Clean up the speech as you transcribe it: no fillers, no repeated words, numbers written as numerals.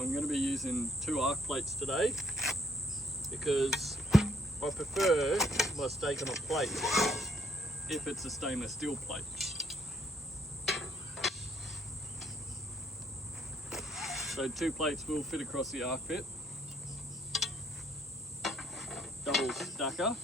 I'm going to be using 2 ArcPlates today because I prefer my steak on a plate if it's a stainless steel plate. So 2 plates will fit across the ArcPit. Double stacker.